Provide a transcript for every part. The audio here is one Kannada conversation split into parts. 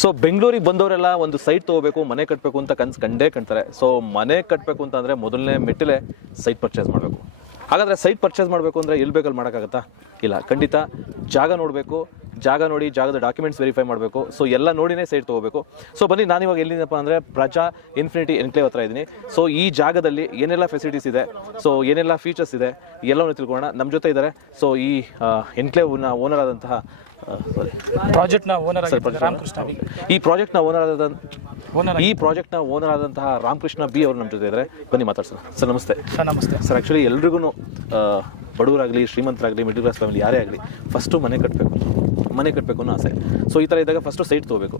ಸೊ ಬೆಂಗಳೂರಿಗೆ ಬಂದವರೆಲ್ಲ ಒಂದು ಸೈಟ್ ತೊಗೋಬೇಕು, ಮನೆ ಕಟ್ಟಬೇಕು ಅಂತ ಕಂಡೇ ಕಾಣ್ತಾರೆ. ಸೊ ಮನೆ ಕಟ್ಟಬೇಕು ಅಂತಂದರೆ ಮೊದಲನೇ ಮೆಟ್ಟಿಲೆ ಸೈಟ್ ಪರ್ಚೇಸ್ ಮಾಡಬೇಕು. ಹಾಗಾದರೆ ಸೈಟ್ ಪರ್ಚೇಸ್ ಮಾಡಬೇಕು ಅಂದರೆ ಎಲ್ಲಿ ಬೇಕಲ್ಲಿ ಮಾಡೋಕ್ಕಾಗತ್ತಾ? ಇಲ್ಲ, ಖಂಡಿತ ಜಾಗ ನೋಡಬೇಕು. ಜಾಗ ನೋಡಿ ಜಾಗದ ಡಾಕ್ಯುಮೆಂಟ್ಸ್ ವೆರಿಫೈ ಮಾಡಬೇಕು. ಸೊ ಎಲ್ಲ ನೋಡಿನೇ ಸೈಟ್ ತೊಗೋಬೇಕು. ಸೊ ಬನ್ನಿ, ನಾನಿವಾಗ ಎಲ್ಲಿಂದಪ್ಪ ಅಂದರೆ ಪ್ರಜಾ ಇನ್ಫಿನಿಟಿ ಎನ್ಕ್ಲೇವ್ ಹತ್ರ ಇದ್ದೀನಿ. ಸೊ ಈ ಜಾಗದಲ್ಲಿ ಏನೆಲ್ಲ ಫೆಸಿಲಿಟೀಸ್ ಇದೆ, ಸೊ ಏನೆಲ್ಲ ಫೀಚರ್ಸ್ ಇದೆ ಎಲ್ಲವನ್ನೂ ತಿಳ್ಕೊಳ್ಳೋಣ. ನಮ್ಮ ಜೊತೆ ಇದ್ದಾರೆ ಸೊ ಈ ಎನ್ಕ್ಲೇವ್ನ ಓನರ್ ಆದಂತಹ ಪ್ರಾಜೆಕ್ಟ್ನ ಓನರ್ ರಾಮಕೃಷ್ಣ ಬಿ. ಈ ಪ್ರಾಜೆಕ್ಟ್ನ ಓನರ್ ಆದಂತಹ ರಾಮಕೃಷ್ಣ ಬಿ ಅವರು ನಮ್ಮ ಜೊತೆ ಇದ್ದಾರೆ. ಬನ್ನಿ ಮಾತಾಡ್ಸೋಣ. ಸರ್ ನಮಸ್ತೆ. ಸರ್ ನಮಸ್ತೆ. ಸರ್ ಆ್ಯಕ್ಚುಲಿ ಎಲ್ರಿಗೂ ಬಡವರಾಗಲಿ ಶ್ರೀಮಂತರಾಗಲಿ ಮಿಡಲ್ ಕ್ಲಾಸ್ ಫ್ಯಾಮಿಲಿ ಯಾರೇ ಆಗಲಿ ಫಸ್ಟು ಮನೆ ಕಟ್ಟಬೇಕು ಅನ್ನೋ ಆಸೆ. ಸೊ ಈ ಥರ ಇದ್ದಾಗ ಫಸ್ಟು ಸೈಟ್ ತೊಗೋಬೇಕು.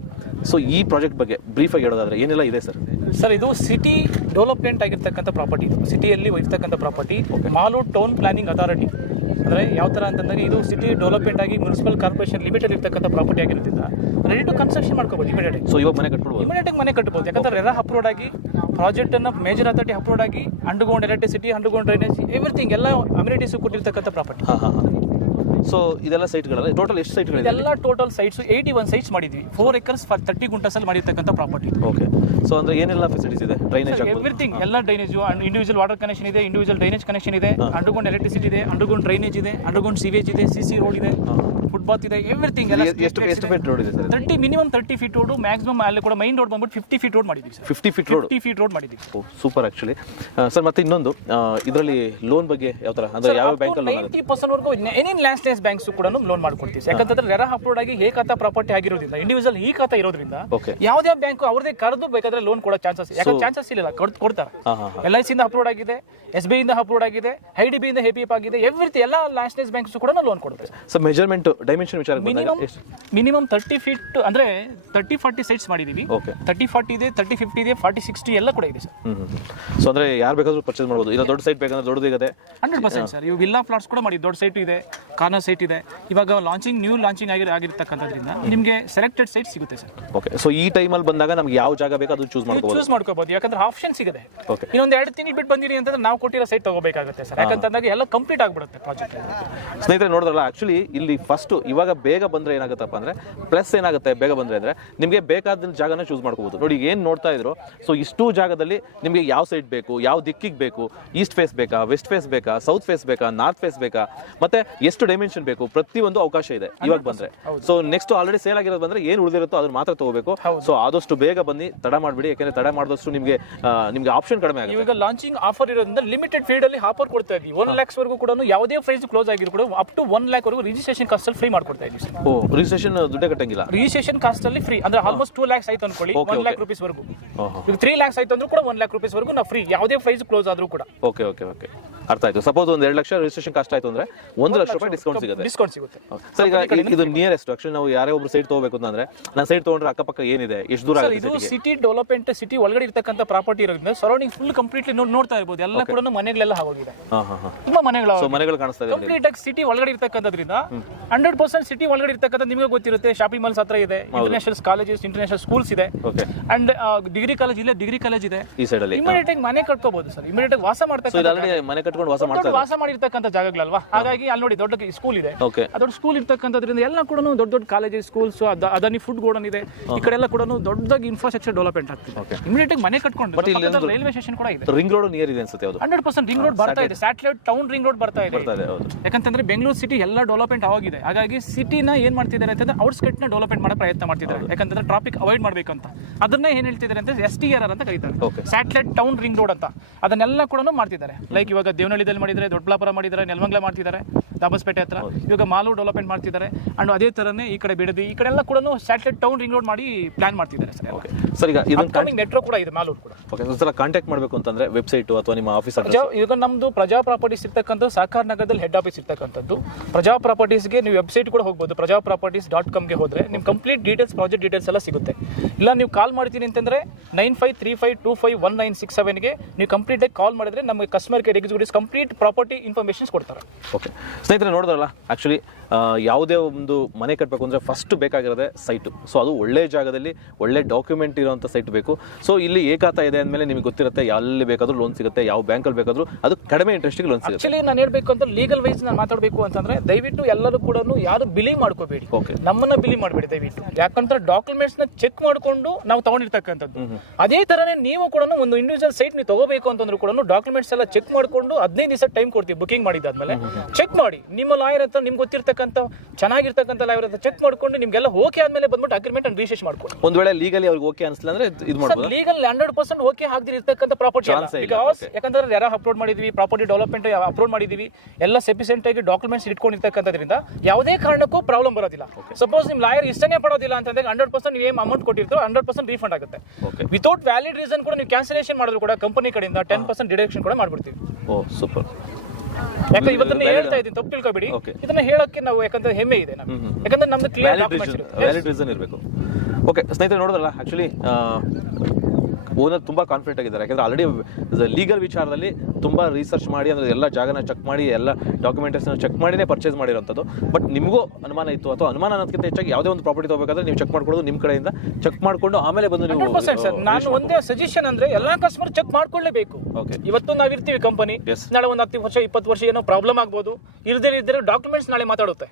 ಸೊ ಈ ಪ್ರಾಜೆಕ್ಟ್ ಬಗ್ಗೆ ಬ್ರೀಫಾಗಿ ಹೇಳೋದಾದ್ರೆ ಏನೆಲ್ಲ ಇದೆ ಸರ್? ಸರ್ ಇದು ಸಿಟಿ ಡೆವಲಪ್ಮೆಂಟ್ ಆಗಿರ್ತಕ್ಕಂಥ ಪ್ರಾಪರ್ಟಿ, ಸಿಟಿಯಲ್ಲಿ ಇರ್ತಕ್ಕಂಥ property. Malur town planning authority ಅಂದರೆ ಯಾವ ಥರ ಅಂತಂದರೆ ಇದು ಸಿಟಿ ಡೆವಲಪ್ಮೆಂಟ್ ಆಗಿ ಮುನ್ಸಿಪಲ್ ಕಾರ್ಪೊರೇಷನ್ ಲಿಮಿಟೆಡ್ ಇರ್ತಕ್ಕಂಥ ಪ್ರಾಪರ್ಟಿ ಆಗಿರೋದ್ರಿಂದ ರೆಡಿ ಟು ಕನ್ಸ್ಟ್ರಕ್ಷನ್ ಮಾಡ್ಕೋಬೋದು ಇಮಿಡಿಯೇಟ್. ಸೊ ಇವಾಗ ಮನೆ ಕಟ್ಬೋದು, ಇಮಿಡಿಯೇಟ್ ಮನೆ ಕಟ್ಬೋದು. ಯಾಕಂದ್ರೆ ರೆರಾ ಅಪ್ರೂವ್ಡ್ ಆಗಿ ಪ್ರಾಜೆಕ್ಟನ್ನು ಮೇಜರ್ ಅಥಾರಿಟಿ ಅಪ್ರೂವ್ಡ್ ಆಗಿ underground electricity, underground drainage, everything ಎಲ್ಲ ಅಮ್ಯುನಿಟೀಸು ಕೊಟ್ಟಿರ್ತಕ್ಕಂಥ ಪ್ರಾಪರ್ಟಿ. ಸೊ ಇದೆಲ್ಲ ಸೈಟ್ಗಳಲ್ಲ, ಟೋಟಲ್ ಎಷ್ಟು ಸೈಟ್ಗಳಿದೆ? ಇದೆಲ್ಲ ಟೋಟಲ್ ಸೈಟ್ಸ್ 81 ಸೈಟ್ಸ್ ಮಾಡಿದ್ವಿ. 4 acres for 30 ಗುಂಟಸಲ್ಲಿ ಮಾಡಿರ್ತಕ್ಕಂಥ ಪ್ರಾಪರ್ಟಿ. ಓಕೆ. ಸೊ ಅಂದ್ರೆ ಏನೆಲ್ಲ ಫೆಸಿಲಿಟೀಸ್ ಇದೆ? ಡ್ರೈನೇಜ್, ಎವ್ರಿಥಿಂಗ್, ಎಲ್ಲ ಡ್ರೈನೇಜ್, ಇಂಡಿವಿಜುವಲ್ ವಾಟರ್ ಕನೆಕ್ಷನ್ ಇದೆ, ಇಂಡಿವಿಜುವಲ್ ಡ್ರೈನೇಜ್ ಕನೆಕ್ಷನ್ ಇದೆ, ಅಂಡರ್ಗ್ರೌಂಡ್ ಎಲೆಕ್ಟ್ರಿಸಿಟಿ ಇದೆ, ಅಂಡರ್ಗ್ರೌಂಡ್ ಡ್ರೈನೇಜ್ ಇದೆ, ಅಂಡರ್ಗ್ರೌಂಡ್ ಸಿವೇಜ್ ಇದೆ, ಸಿಸಿ ರೋಡ್ ಇದೆ, ಫುಟ್ಪಾತ್ ಇದೆ, ಎವ್ರಿಥಿಂಗ್. ಎಷ್ಟು ಫೀಟ್ ರೋಡ್ ಇದೆ sir? 30 minimum 30 feet road, maximum ಅಲ್ಲಿ ಕೂಡ ಮೈನ್ ರೋಡ್ ಬಂದ್ಬಿಟ್ಟು 50 ಫೀಟ್ ರೋಡ್ ಮಾಡಿದ್ವಿ ಸರ್. 50 ಫೀಟ್ ರೋಡ್ ಮಾಡಿದ್ವಿ. Super actually sir. ಮತ್ತೆ ಇನ್ನೊಂದು ಇದರಲ್ಲಿ ಲೋನ್ ಬಗ್ಗೆ ಯಾವ ತರ ಅಂದ್ರೆ ಯಾವ ಬ್ಯಾಂಕ್ ಅಲ್ಲಿ 90% ವರೆಗೂ ಎನಿ ನ್ಯಾಷನಲೈಸ್ ಬ್ಯಾಂಕ್ಸ್ ಕೂಡ ಲೋನ್ ಮಾಡ್ಕೊಡ್ತೀವಿ. ಯಾಕಂತಂದ್ರೆ ರೆರಾ ಅಪ್ರೂವ್ಡ್ ಆಗಿ ಏ ಖಾತಾ ಪ್ರಾಪರ್ಟಿ ಆಗಿರೋದ್ರಿಂದ, ಇಂಡಿವಿಜುವಲ್ ಈ ಖಾತಾ ಇರೋದ್ರಿಂದ ಯಾವುದೇ ಬ್ಯಾಂಕ್ ಅವ್ರದೇ ಕರೆದು ಬೇಕಾದ್ರೆ ಲೋನ್ ಕೊಡೋ ಚಾನ್ಸಸ್, ಯಾಕಂದ್ರೆ ಚಾನ್ಸಸ್ ಇಲ್ಲ, ಕೊಡ್ತಾರೆ. LIC ಇಂದ ಅಪ್ರೂವ್ಡ್ ಆಗಿದೆ, SBI ಇಂದ ಅಪ್ರೂವ್ಡ್ ಆಗಿದೆ, IDB ಇಂದ HPF ಆಗಿದೆ, ಎವ್ರಿಥಿಂಗ್ ಎಲ್ಲ ನ್ಯಾಷನಲೈಸ್ ಬ್ಯಾಂಕ್ಸ್ ಕೂಡ ಲೋನ್ ಕೊಡುತ್ತೆ. ಸೊ ಮೆಜರ್ಮೆಂಟ್ ಡೈಮೆನ್ಷನ್ ವಿಚಾರ ಮಿನಿಮಮ್ 30 ಫೀಟ್ ಅಂದ್ರೆ 30-40 ಸೈಟ್ಸ್ ಮಾಡಿದೀವಿ. 30-40 ಇದೆ, 30-50 ಇದೆ, 40-60 ಎಲ್ಲ ಕೂಡ ಇದೆ ಸರ್. ಸೊ ಅಂದ್ರೆ ಯಾರು ಬೇಕಾದ್ರೂ ಪರ್ಚೇಸ್ ಮಾಡಬಹುದು. ಇಲ್ಲ ದೊಡ್ಡ ಸೈಟ್ ಬೇಕಂದ್ರೆ ದೊಡ್ಡದಿದೆ 100% ಸರ್. ಇವು ವಿಲ್ಲಾ ಫ್ಲಾಟ್ಸ್ ಕೂಡ ಮಾಡಿ, ದೊಡ್ಡ ಸೈಟ್ ಇದೆ, ಕಾರ್ನರ್ ಸೈಟ್ ಇದೆ. ಇವಾಗ ನ್ಯೂ ಲಾಂಚಿಂಗ್ ಆಗಿರ್ತಕ್ಕಂಥದ್ರಿಂದ ನಿಮಗೆ ಸೆಲೆಕ್ಟೆಡ್ ಸೈಟ್ ಸಿಗುತ್ತೆ ಸರ್. ಓಕೆ. ಸೊ ಈ ಟೈಮಲ್ಲಿ ಬಂದಾಗ ನಮ್ಗೆ ಯಾವ ಜಾಗ ಬೇಕು ಅದು ಚೂಸ್ ಮಾಡ್ಕೋಬಹುದು. ಯಾಕಂದ್ರೆ ಆಪ್ಷನ್ ಸಿಗುತ್ತೆ. ಇನ್ನೊಂದು 2 ತಿಂಗಳು ಬಿಟ್ಟು ಬಂದಿರಿ ಅಂತಂದ್ರೆ ನಾವು ಕೊಟ್ಟಿರೋ ಸೈಟ್ ತಗೋಬೇಕಾಗುತ್ತೆ ಸರ್. ಯಾಕಂತಂದಾಗ ಎಲ್ಲ ಕಂಪ್ಲೀಟ್ ಆಗ್ಬಿಡುತ್ತೆ ಪ್ರಾಜೆಕ್ಟ್. ಸ್ನೇಹಿತರೆ ನೋಡಿದ್ರಲ್ಲ, ಆಕ್ಚುಲಿ ಇಲ್ಲಿ ಫಸ್ಟ್ ಇವಾಗ ಬೇಗ ಬಂದ್ರೆ ಏನಾಗುತ್ತಪ್ಪ ಅಂದ್ರೆ ಪ್ಲಸ್ ಏನಾಗುತ್ತೆ, ಬೇಗ ಬಂದ್ರೆ ಅಂದ್ರೆ ನಿಮಗೆ ಬೇಕಾದ ಜಾಗನ ಚೂಸ್ ಮಾಡ್ಕೋಬಹುದು. ನೋಡಿ ಏನ್ ನೋಡ್ತಾ ಇದ್ರು, ಸೊ ಇಷ್ಟು ಜಾಗದಲ್ಲಿ ನಿಮಗೆ ಯಾವ ಸೈಟ್ ಬೇಕು, ಯಾವ ದಿಕ್ಕಿಗೆ ಬೇಕು, ಈಸ್ಟ್ ಫೇಸ್ ಬೇಕಾ, ವೆಸ್ಟ್ ಫೇಸ್ ಬೇಕಾ, ಸೌತ್ ಫೇಸ್ ಬೇಕಾ, ನಾರ್ತ್ ಫೇಸ್ ಬೇಕಾ, ಮತ್ತೆ ಎಷ್ಟು ಡೈಮೆನ್ಷನ್ ಬೇಕು, ಪ್ರತಿಯೊಂದು ಅವಕಾಶ ಇದೆ ಇವಾಗ ಬಂದ್ರೆ. ಸೊ ನೆಕ್ಸ್ಟ್ ಆಲ್ರೆಡಿ ಸೇಲ್ ಆಗಿರೋದು ಬಂದ್ರೆ ಏನ್ ಉಳಿದಿರುತ್ತೋ ಅದನ್ನ ಮಾತ್ರ ತಗೋಬೇಕು. ಸೊ ಆದಷ್ಟು ಬೇಗ ಬನ್ನಿ, ತಡ ಮಾಡಬೇಡಿ. ಯಾಕಂದ್ರೆ ತಡ ಮಾಡಿದಷ್ಟು ನಿಮಗೆ ಆಪ್ಷನ್ ಕಡಿಮೆ ಆಗುತ್ತೆ. ಇವಾಗ ಲಾಂಚಿಂಗ್ ಆಫರ್ ಇರೋದ್ರಿಂದ ಲಿಮಿಟೆಡ್ ಫೀಲ್ಡ್ ಅಲ್ಲಿ ಆಫರ್ ಕೊಡ್ತಾ ಇದೀವಿ. 1 lakhs ವರೆಗೂ ಕೂಡ ಯಾವುದೇ ಪ್ರೈಸ್ ಕ್ಲೋಸ್ ಆಗಿರೋ ಕೂಡ ಅಪ್ ಟು 1 lakh ವರೆಗೂ ರಿಜಿಸ್ಟ್ರೇಷನ್ ಕಾಸ್ಟ್ ಅಲ್ಲಿ ಫ್ರೀ ಮಾಡ್ಕೊಡ್ತಾ ಇದೀವಿ ಸರ್. ರಿಜಿಸ್ಟ್ರೇಷನ್ ದುಡ್ಡೇ ಕಟ್ಟಂಗಿಲ್ಲ, ರಿಜಿಸ್ಟ್ರೇಷನ್ ಕಾಸ್ಟ್ ಅಲ್ಲಿ ಫ್ರೀ. ಅಂದ್ರೆ ಆಲ್ಮೋಸ್ಟ್ 2 lakhs ಆಯ್ತು ಅನ್ಕೊಳ್ಳಿ, 1 lakh rupees ವರೆಗೂ. ಈಗ 3 lakhs ಆಯ್ತು ಅಂದ್ರೂ ಕೂಡ 1 lakh rupees ವರೆಗೂ ನಾವು ಫ್ರೀ, ಯಾವುದೇ ಪ್ರೈಸ್ ಕ್ಲೋಸ್ ಆದ್ರೂ ಕೂಡ. ಓಕೆ ಓಕೆ ಓಕೆ, ಅರ್ಥ ಆಯ್ತು. ಸಪೋಸ್ ಒಂದು 2 ಲಕ್ಷ ರಿಜಿಸ್ಟ್ರೇಷನ್ ಕಾಸ್ಟ್ ಆಯ್ತು ಅಂದ್ರೆ 1 ಲಕ್ಷ ರೂಪಾಯಿ ಡಿಸ್ಕೌಂಟ್ ಸಿಗುತ್ತೆ. ಸರ್ ಈಗ ಇದು ನಿಯರೆಸ್ಟ್ ಆಕ್ಚುಲಿ ನಾವು ಯಾರೇ ಒಬ್ರು ಸೈಟ್ ತಗೋಬೇಕು ಅಂತಂದ್ರೆ, ನಾನು ಸೈಟ್ ತಗೊಂಡ್ರೆ ಅಕ್ಕಪಕ್ಕ ಏನಿದೆ, ಎಷ್ಟು ದೂರ ಆಗುತ್ತೆ? ಇದು ಸಿಟಿ ಡೆವಲಪ್ಮೆಂಟ್, ಸಿಟಿ ಒಳಗಡೆ ಇರ್ತಕ್ಕಂಥ ಪ್ರಾಪರ್ಟಿ ಇರೋದ್ರಿಂದ ಸರೌಂಡಿಂಗ್ ಫುಲ್ ಕಂಪ್ಲೀಟ್ಲಿ ನೋಡ್ತಾ ಇರಬಹುದು. ಎಲ್ಲ ಕೂಡ ಮನೆಗಳೆಲ್ಲ ಆಗೋಗಿದೆ, ತುಂಬಾ ಮನೆಗಳು ಕಾಣಿಸ್ತಾ ಇದೆ. ಕಂಪ್ಲೀಟ್ ಆಗಿ ಸಿಟಿ ಒಳಗಡೆ ಇರ್ತಕ್ಕಂಥದ್ರಿಂದ 100% ಸಿಟಿ ಒಳಗಡೆ ಇರ್ತಕ್ಕಂಥ ನಿಮಗೆ ಗೊತ್ತಿರುತ್ತೆ. ಶಾಪಿಂಗ್ ಮಾಲ್ಸ್ ಹತ್ರ ಇದೆ, ಇಂಟರ್ನ್ಯಾಷನಲ್ ಕಾಲೇಜಸ್, ಇಂಟರ್ನ್ಯಾಷನಲ್ ಸ್ಕೂಲ್ಸ್ ಇದೆ, ಅಂಡ್ ಡಿಗ್ರಿ ಕಾಲೇಜ್ ಇಲ್ಲ, ಡಿಗ್ರಿ ಕಾಲೇಜ್ ಇದೆ ಈ ಸೈಡ್ ಅಲ್ಲಿ. ಇಮಿಡಿಯೇಟ್ ಆಗಿ ಮನೆ ಕಟ್ಕೋಬಹುದು ಸರ್. ಇಮಿಡಿಯೇಟ್ ಆಗಿ ವಾಸ ಮನೆ ಕಟ್ಕೊಂಡು ವಾಸ ಮಾಡಿರ್ತಕ್ಕಂಥ ಜಾಗಗಳಲ್ವಾ. ಹಾಗಾಗಿ ಅಲ್ಲಿ ನೋಡಿ ದೊಡ್ಡ ಸ್ಕೂಲ್ ಇದೆ, ದೊಡ್ಡ ಸ್ಕೂಲ್ ಇರ್ತಕ್ಕಂಥದ್ರಿಂದ ಎಲ್ಲ ಕೂಡ ದೊಡ್ಡ colleges, schools, Adani food godown ಇದೆ, ಈ ಕಡೆ ಎಲ್ಲ ಕೂಡ ದೊಡ್ಡದಾಗಿ ಇನ್ಫ್ರಾಸ್ಟ್ರಕ್ಚರ್ ಡೆವಲಪ್ಮೆಂಟ್ ಆಗ್ತಿದೆ. ಇಮಿಡಿಯೇಟ್ ಆಗಿ ಮನೆ ಕಟ್ಕೊಂಡು ರೈಲ್ವೆ ಸ್ಟೇಷನ್ ಕೂಡ ಇದೆ. ರಿಂಗ್ ರೋಡ್ ನಿಯರ್ ಇದೆ ಅನ್ಸುತ್ತೆ. 100% ರಿಂಗ್ ರೋಡ್ ಬರ್ತಾ ಇದೆ, ಸ್ಯಾಟಲೈಟ್ ಟೌನ್ ರಿಂಗ್ ರೋಡ್ ಬರ್ತಾ ಇದೆ. ಯಾಕಂತಂದ್ರೆ ಬೆಂಗಳೂರು ಸಿಟಿ ಎಲ್ಲ ಡೆವಲಪ್ಮೆಂಟ್ ಆಗಿದೆ. ಹಾಗಾಗಿ ಸಿಟಿನ ಏನ್ ಮಾಡ್ತಿದ್ದಾರೆ ಅಂತಂದ್ರೆ ಔಟ್ಸ್ಕರ್ಟ್ ನ ಡೆವಲಪ್ಮೆಂಟ್ ಮಾಡೋ ಪ್ರಯತ್ನ ಮಾಡ್ತಿದ್ದಾರೆ. ಯಾಕಂತಂದ್ರೆ ಟ್ರಾಫಿಕ್ ಅವಾಯ್ಡ್ ಮಾಡ್ಬೇಕಂತ ಅದನ್ನ ಏನ್ ಹೇಳ್ತಿದ್ದಾರೆ ಅಂತ STR ಅಂತ ಕರೀತಾರೆ, ಸ್ಯಾಟಲೈಟ್ ಟೌನ್ ರಿಂಗ್ ರೋಡ್ ಅಂತ. ಅದನ್ನೆಲ್ಲ ಕೂಡ ಮಾಡ್ತಿದ್ದಾರೆ. ಲೈಕ್ ಇವಾಗ ದೇವನಹಳ್ಳಿದಲ್ಲಿ ಮಾಡಿದ್ದಾರೆ, ದೊಡ್ಡಬಳ್ಳಾಪುರ ಮಾಡಿದ್ದಾರೆ, ನೆಲಮಂಗಲ ಮಾಡ್ತಿದ್ದಾರೆ, ದಾಬಸ್ಪೇಟೆ ಹತ್ರ. ಇವಾಗ ಮಾಲೂರು ಡೆವಲಪ್ಮೆಂಟ್ ಮಾಡ್ತಿದ್ದಾರೆ. ಅಂಡ್ ಅದೇ ತರನೇ ಈ ಕಡೆ ಬಿಡದಿ, ಈ ಕಡೆ ಎಲ್ಲ ಕೂಡ ಸ್ಯಾಟಲೈಟ್ ಟೌನ್ ರಿಂಗ್ ರೋಡ್ ಮಾಡಿ ಪ್ಲಾನ್ ಮಾಡ್ತಿದ್ದಾರೆ ಸರ್. ಈಗ ಇದೊಂದು ಮೆಟ್ರೋ ಕೂಡ ಇದೆ ಮಾಲೂರು ಕೂಡ. ಕಾಂಟ್ಯಾಕ್ಟ್ ಮಾಡಬೇಕು ಅಂತಂದ್ರೆ ವೆಬ್ಸೈಟ್ ಅಥವಾ ನಿಮ್ಮ ಆಫೀಸ್? ಈಗ ನಮ್ದು ಪ್ರಜಾ ಪ್ರಾಪರ್ಟೀಸ್ ಇರ್ತಕ್ಕಂಥ ಸಹಕಾರ ನಗರದಲ್ಲಿ ಹೆಡ್ ಆಫೀಸ್ ಇರ್ತಕ್ಕಂಥದ್ದು. ಪ್ರಜಾ ಪ್ರಾಪರ್ಟೀಸ್ಗೆ ನೀವು ವೆಬ್ಸೈಟ್ ಕೂಡ ಹೋಗ್ಬೋದು, prajaproperties.com ಗೆ ಹೋದ್ರೆ ನಿಮ್ ಕಂಪ್ಲೀಟ್ ಡೀಟೇಲ್ಸ್, ಪ್ರಾಜೆಕ್ಟ್ ಡೀಟೇಲ್ಸ್ ಎಲ್ಲ ಸಿಗುತ್ತೆ. ಇಲ್ಲ ನೀವು ಕಾಲ್ ಮಾಡ್ತೀನಿ ಅಂತಂದ್ರೆ 9535251967 ಗೆ ನೀವು ಕಂಪ್ಲೀಟ್ ಆಗಿ ಕಾಲ್ ಮಾಡಿದ್ರೆ ನಮಗೆ customer care executives complete property informations ಕೊಡ್ತಾರೆ. ಓಕೆ ಸ್ನೇಹಿತರೆ, ನೋಡಿದ್ರಲ್ಲ, ಆ್ಯಕ್ಚುಲಿ ಯಾವುದೇ ಒಂದು ಮನೆ ಕಟ್ಟಬೇಕು ಅಂದರೆ ಫಸ್ಟ್ ಬೇಕಾಗಿರೋದೇ ಸೈಟು. ಸೊ ಅದು ಒಳ್ಳೆ ಜಾಗದಲ್ಲಿ ಒಳ್ಳೆ ಡಾಕ್ಯುಮೆಂಟ್ ಇರೋಂಥ ಸೈಟ್ ಬೇಕು. ಸೊ ಇಲ್ಲಿ ಏಕಾತ ಇದೆ ಅಂದಮೇಲೆ ನಿಮಗೆ ಗೊತ್ತಿರುತ್ತೆ, ಎಲ್ಲಿ ಬೇಕಾದರೂ ಲೋನ್ ಸಿಗುತ್ತೆ, ಯಾವ ಬ್ಯಾಂಕಲ್ಲಿ ಬೇಕಾದರೂ ಅದು ಕಡಿಮೆ ಇಂಟ್ರೆಸ್ಟಿಗೆ ಲೋನ್ ಸಿಗುತ್ತೆ. ಆಕ್ಚುಲಿ ನಾನು ಹೇಳ್ಬೇಕು ಅಂತ ಲೀಗಲ್ ವೈಸ್ ನಾನು ಮಾತಾಡಬೇಕು ಅಂತಂದ್ರೆ ದಯವಿಟ್ಟು ಎಲ್ಲರೂ ಕೂಡ ಯಾರು ಬಿಲಿ ಮಾಡ್ಕೋಬೇಡಿ, ನಮ್ಮನ್ನ ಬಿಲಿ ಮಾಡಬೇಡಿ ದಯವಿಟ್ಟು. ಯಾಕಂದ್ರೆ ಡಾಕ್ಯುಮೆಂಟ್ಸ್ ನ ಚೆಕ್ ಮಾಡ್ಕೊಂಡು ನಾವು ತಗೊಂಡಿರ್ತಕ್ಕಂಥದ್ದು. ಅದೇ ತರನೇ ನೀವು ಕೂಡ ಒಂದು ಇಂಡಿವಿಜುವಲ್ ಸೈಟ್ ನೀವು ತಗೋಬೇಕು ಅಂತಂದ್ರೂ ಕೂಡ ಡಾಕ್ಯುಮೆಂಟ್ಸ್ ಎಲ್ಲ ಚೆಕ್ ಮಾಡ್ಕೊಂಡು 15 ದಿವಸ ಟೈಮ್ ಕೊಡ್ತೀವಿ ಬುಕಿಂಗ್ ಮಾಡಿದಾದ್ಮೇಲೆ. ಚೆಕ್ ಮಾಡಿ, ನಿಮ್ಮ ಲಾಯರ್ ಹತ್ರ ನಿಮ್ಗೆ ಗೊತ್ತಿರ್ತಕ್ಕಂಥ ಚೆನ್ನಾಗಿರ್ತಕ್ಕಂಥ ಲಾಯರ್ ಹತ್ರ ಚೆಕ್ ಮಾಡ್ಕೊಂಡು ನಿಮ್ಗೆಲ್ಲ ಓಕೆ ಆದ್ಮೇಲೆ ಬಂದ್ಬಿಟ್ಟು ಅಗ್ರಿಮೆಂಟ್ ಅನ್ನು ರಿಜಿಸ್ಟರ್ ಮಾಡ್ಕೊಳ್ಳಿ. ಒಂದು ವೇಳೆ ಲೀಗಲಿ ಅವ್ರಿಗೆ ಓಕೆ ಅನ್ಸಲ್ಲ ಅಂದ್ರೆ ಇದು ಮಾಡಬಹುದು. ಲೀಗಲ್ 100% ಓಕೆ ಆಗದಿರ್ತಕ್ಕಂಥ ಪ್ರಾಪರ್ಟಿ ಯಾಕಂದ್ರೆ ಯಾರು ಅಪ್ಲೋಡ್ ಮಾಡಿದೀವಿ, ಪ್ರಾಪರ್ಟಿ ಡೆವಲಪ್ಮೆಂಟ್ ಅಪ್ಲೋಡ್ ಮಾಡಿದೀವಿ, ಎಲ್ಲ ಸಫಿಷಿಯಂಟ್ ಆಗಿ ಡಾಕ್ಯುಮೆಂಟ್ಸ್ ಇಟ್ಕೊಂಡಿರ್ತಕ್ಕಂಥದ್ರಿಂದ ಯಾವುದೇ ಕಾರಣಕ್ಕೂ ಪ್ರಾಬ್ಲಮ್ ಬರೋದಿಲ್ಲ. ಸಪೋಸ್ ನಿಮ್ ಲಾಯರ್ ಇಷ್ಟನೇ ಪಡೋದಿಲ್ಲ ಅಂತಂದ್ರೆ 100% ನೀವು ಏನು ಅಮೌಂಟ್ ಕೊಟ್ಟಿರ್ತೀರೋ 100% ರೀಫಂಡ್ ಆಗುತ್ತೆ. ವಿತೌಟ್ ವ್ಯಾಲಿಡ್ ರೀಸನ್ ಕೂಡ ನೀವು ಕ್ಯಾನ್ಸಲೇಷನ್ ಮಾಡಿದ್ರು ಕೂಡ ಕಂಪನಿ ಕಡೆಯಿಂದ 10% ಡಿಡಕ್ಷನ್ ಕೂಡ ಮಾಡ್ಬಿಡ್ತೀವಿ. ಓ ಸೂಪರ್. ಯಾಕಂದ್ರೆ ಇವತ್ತನ್ನ ಹೇಳ್ತಾ ಇದ್ದೀನಿ, ತಪ್ಪು ತಿಳ್ಕೊಬೇಡಿ. ಇದನ್ನ ಹೇಳಕ್ಕೆ ನಾವು ಯಾಕಂದ್ರೆ ಹೆಮ್ಮೆ ಇದೆ ನಮ್ಗೆ, ಯಾಕಂದ್ರೆ ನಮ್ದು ಕ್ಲಿಯರ್ ವ್ಯಾಲಿಡ್ ರೀಸನ್ ಇರಬೇಕು. ಓಕೆ ಸ್ನೇಹಿತರೆ, ನೋಡಿದ್ರಲ್ಲ, ಆ್ಯಕ್ಚುಲಿ ಓನರ್ ತುಂಬ ಕಾನ್ಫಿಡೆಂಟ್ ಆಗಿದ್ದಾರೆ. ಯಾಕಂದರೆ ಆಲ್ರೆಡಿ ಲೀಗಲ್ ವಿಚಾರದಲ್ಲಿ ತುಂಬ ರಿಸರ್ಚ್ ಮಾಡಿ, ಅಂದರೆ ಎಲ್ಲ ಜಾಗನ ಚೆಕ್ ಮಾಡಿ, ಎಲ್ಲ ಡಾಕ್ಯುಮೆಂಟೇಷನ್ ಚೆಕ್ ಮಾಡಿನೇ ಪರ್ಚೇಸ್ ಮಾಡಿರೋಂಥದ್ದು. ಬಟ್ ನಿಮಗೂ ಅನುಮಾನ ಇತ್ತು, ಅಥವಾ ಅನುಮಾನ ಅನ್ನೋದಕ್ಕಿಂತ ಹೆಚ್ಚಾಗಿ ಯಾವುದೇ ಒಂದು ಪ್ರಾಪರ್ಟಿ ತಗೋಬೇಕಾದ್ರೆ ನೀವು ಚೆಕ್ ಮಾಡ್ಕೊಳ್ಳೋದು ನಿಮ್ಮ ಕಡೆಯಿಂದ ಚೆಕ್ ಮಾಡಿಕೊಂಡು ಆಮೇಲೆ ಬಂದು ನೀವು. 100% ಸರ್, ನಾನು ಒಂದೇ ಸಜೆಷನ್ ಅಂದ್ರೆ ಎಲ್ಲಾ ಕಸ್ಟಮರ್ ಚೆಕ್ ಮಾಡ್ಕೊಳ್ಳೇಬೇಕು. ಇವತ್ತು ನಾವಿರ್ತೀವಿ ಕಂಪನಿ, ನಾಳೆ ಒಂದು 10 ವರ್ಷ 20 ವರ್ಷ ಏನೋ ಪ್ರಾಬ್ಲಮ್ ಆಗ್ಬೋದು, ಇಲ್ದಿರ ಡಾಕ್ಯುಮೆಂಟ್ಸ್ ನಾಳೆ ಮಾತಾಡುತ್ತೆ.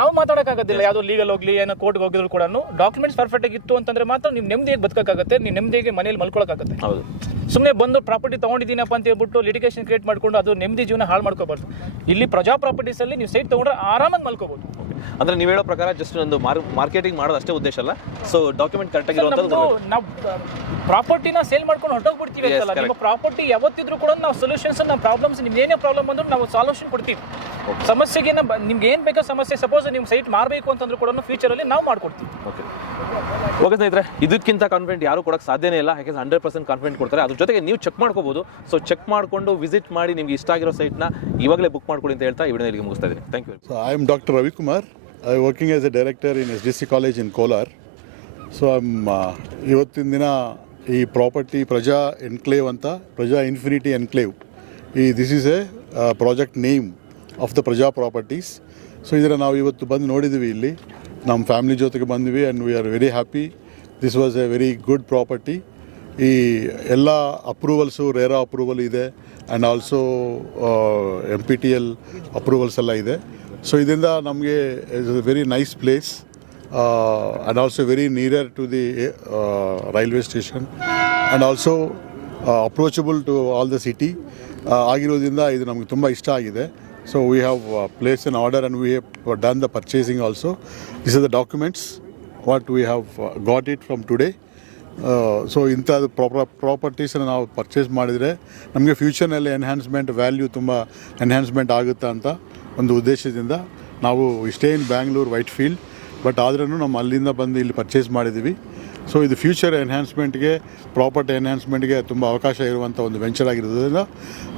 ನಾವು ಮಾತಾಡೋಕ್ಕಾಗೋದಿಲ್ಲ. ಯಾವುದೋ ಲೀಗಲ್ ಹೋಗ್ಲಿ ಏನೋ ಕೋರ್ಟ್ಗೆ ಹೋಗಿದ್ರು ಕೂಡ ಡಾಕ್ಯುಮೆಂಟ್ಸ್ ಪರ್ಫೆಕ್ಟ್ ಆಗಿ ಇತ್ತು ಅಂತಂದ್ರೆ ಮಾತ್ರ ನೀವು ನೆಮ್ಮದಿಯಾಗಿ ಬದುಕಕ್ಕಾಗುತ್ತೆ, ನೀವು ನೆಮ್ಮದಿಯಾಗಿ ಮನೇಲಿ ಮಲ್ಕೊಳ್ಳೋಕ್ಕಾಗುತ್ತೆ. ಸುಮ್ಮನೆ ಬಂದು ಪ್ರಾಪರ್ಟಿ ತಗೊಂಡಿದ್ದೀನಪ್ಪ ಅಂತ ಹೇಳ್ಬಿಟ್ಟು ಲಿಟಿಗೇಷನ್ ಕ್ರಿಯೇಟ್ ಮಾಡ್ಕೊಂಡು ಅದು ನೆಮ್ಮದಿ ಜೀವನ ಹಾಳು ಮಾಡ್ಕೋಬಾರ್ದು. ಇಲ್ಲಿ ಪ್ರಜಾ ಪ್ರಾಪರ್ಟೀಸ್ ಅಲ್ಲಿ ನೀವು ಸೈಟ್ ತಗೊಂಡ್ರೆ ಆರಾಮಾಗಿ ಮಲ್ಕೋಬಹುದು. ಅಂದ್ರೆ ನೀವು ಹೇಳೋ ಪ್ರಕಾರ ಜಸ್ಟ್ ಒಂದು ಮಾರ್ಕೆಟಿಂಗ್ ಮಾಡೋದು ಅಷ್ಟೇ ಉದ್ದೇಶ ಅಲ್ಲ. ಸೊ ಡಾಕ್ಯುಮೆಂಟ್ ಕರೆಕ್ಟ್ ಆಗಿರುವಂತದ್ದು, ನಾವು ಪ್ರಾಪರ್ಟಿನ ಸೇಲ್ ಮಾಡ್ಕೊಂಡು ಹೊರಟೋಗ್ಬಿಡ್ತೀವಿ ಅಂತಲ್ಲ. ನಿಮ್ಮ ಪ್ರಾಪರ್ಟಿ ಯಾವತ್ತಿದ್ರು ಕೂಡ ನಾವು ಸೊಲ್ಯೂಷನ್ಸ್, ನಮ್ಮ ಪ್ರಾಬ್ಲಮ್ಸ್, ನಿಮ್ಗೆ ಏನೇ ಪ್ರಾಬ್ಲಮ್ ಅಂದ್ರೂ ನಾವು ಸಾಲ್ಯೂಷನ್ ಕೊಡ್ತೀವಿ. ಸಮಸ್ಯೆಗೆ ನಿಮ್ಗೆ ಏನ್ ಬೇಕೋ ಸಮಸ್ಯೆ, ಸಪೋಸ್ ನೀವು ಸೈಟ್ ಮಾರಬೇಕು ಅಂತಂದ್ರೂ ಕೂಡ ಫ್ಯೂಚರ್ ಅಲ್ಲಿ ನಾವು ಮಾಡ್ಕೊಡ್ತೀವಿ. ಓಕೆ ಸ್ನೇಹಿತರೆ, ಇದಕ್ಕಿಂತ ಕಾನ್ಫಿಡೆಂಟ್ ಯಾರು ಕೊಡಕ್ಕೆ ಸಾಧ್ಯನೇ ಇಲ್ಲ. ಯಾಕೆಂದ್ರೆ 100% ಕಾನ್ಫಿಡೆಂಟ್ ಕೊಡ್ತಾರೆ. ಅದ್ರ ಜೊತೆಗೆ ನೀವು ಚೆಕ್ ಮಾಡ್ಕೋಬಹುದು. ಸೊ ಚೆಕ್ ಮಾಡಿಕೊಂಡು ವಿಸಿಟ್ ಮಾಡಿ ನಿಮ್ಗೆ ಇಷ್ಟ ಆಗಿರೋ ಸೈಟ್ನ ಇವಾಗಲೇ ಬುಕ್ ಮಾಡ್ಕೊಳ್ಳಿ ಅಂತ ಹೇಳ್ತಾ ಈ ವಿಡಿಯೋ ಇಲ್ಲಿಗೆ ಮುಗಿಸ್ತಾ ಇದ್ದೀನಿ. Thank you. So I am Dr. Ravi Kumar. I am working as a director in SDC College in Kolar. So I'm ಇವತ್ತಿನ ದಿನ ಈ ಪ್ರಾಪರ್ಟಿ ಪ್ರಜಾ ಎನ್ಕ್ಲೇವ್ ಅಂತ, ಪ್ರಜಾ infinity enclave, this is A project name of the ಪ್ರಜಾ ಪ್ರಾಪರ್ಟೀಸ್. ಸೊ ಇದನ್ನು ನಾವು ಇವತ್ತು ಬಂದು ನೋಡಿದ್ದೀವಿ. ಇಲ್ಲಿ ನಮ್ಮ ಫ್ಯಾಮಿಲಿ ಜೊತೆಗೆ ಬಂದ್ವಿ and we are very happy. This was a very good property. ಈ ಎಲ್ಲ ಅಪ್ರೂವಲ್ಸು ರೇರಾ ಅಪ್ರೂವಲ್ ಇದೆ ಆ್ಯಂಡ್ ಆಲ್ಸೋ MPTL ಅಪ್ರೂವಲ್ಸ್ ಎಲ್ಲ ಇದೆ. ಸೊ ಇದರಿಂದ ನಮಗೆ it's a very nice place and also very near to the railway station and also approachable to all the city ಆಗಿರೋದ್ರಿಂದ ಇದು ನಮಗೆ ತುಂಬ ಇಷ್ಟ ಆಗಿದೆ. So we have placed an order and we have done the purchasing also. These are the documents what we have got it from today. So ಇಂಥ ಪ್ರಾಪರ್ಟೀಸನ್ನು ನಾವು ಪರ್ಚೇಸ್ ಮಾಡಿದರೆ ನಮಗೆ ಫ್ಯೂಚರ್ನಲ್ಲಿ ಎನ್ಹ್ಯಾನ್ಸ್ಮೆಂಟ್ ವ್ಯಾಲ್ಯೂ ತುಂಬ ಎನ್ಹ್ಯಾನ್ಸ್ಮೆಂಟ್ ಆಗುತ್ತೆ ಅಂತ ಒಂದು ಉದ್ದೇಶದಿಂದ ನಾವು ಇಷ್ಟೇ ಇನ್ ಬ್ಯಾಂಗ್ಳೂರು ವೈಟ್ ಫೀಲ್ಡ್, ಬಟ್ ಆದ್ರೂ ನಮ್ಮ ಅಲ್ಲಿಂದ ಬಂದು ಇಲ್ಲಿ ಪರ್ಚೇಸ್ ಮಾಡಿದ್ದೀವಿ. ಸೊ ಇದು ಫ್ಯೂಚರ್ ಎನ್ಹ್ಯಾನ್ಸ್ಮೆಂಟ್ಗೆ, ಪ್ರಾಪರ್ಟಿ ಎನ್ಹ್ಯಾನ್ಸ್ಮೆಂಟ್ಗೆ ತುಂಬ ಅವಕಾಶ ಇರುವಂಥ ಒಂದು ವೆಂಚರ್ ಆಗಿರೋದ್ರಿಂದ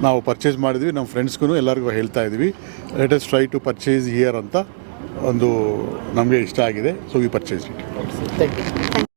ನಾವು ಪರ್ಚೇಸ್ ಮಾಡಿದ್ವಿ. ನಮ್ಮ ಫ್ರೆಂಡ್ಸ್ಗೂ ಎಲ್ಲರಿಗೂ ಹೇಳ್ತಾ ಇದ್ವಿ, let us try to purchase here ಅಂತ ಒಂದು ನಮಗೆ ಇಷ್ಟ ಆಗಿದೆ. So we purchase it.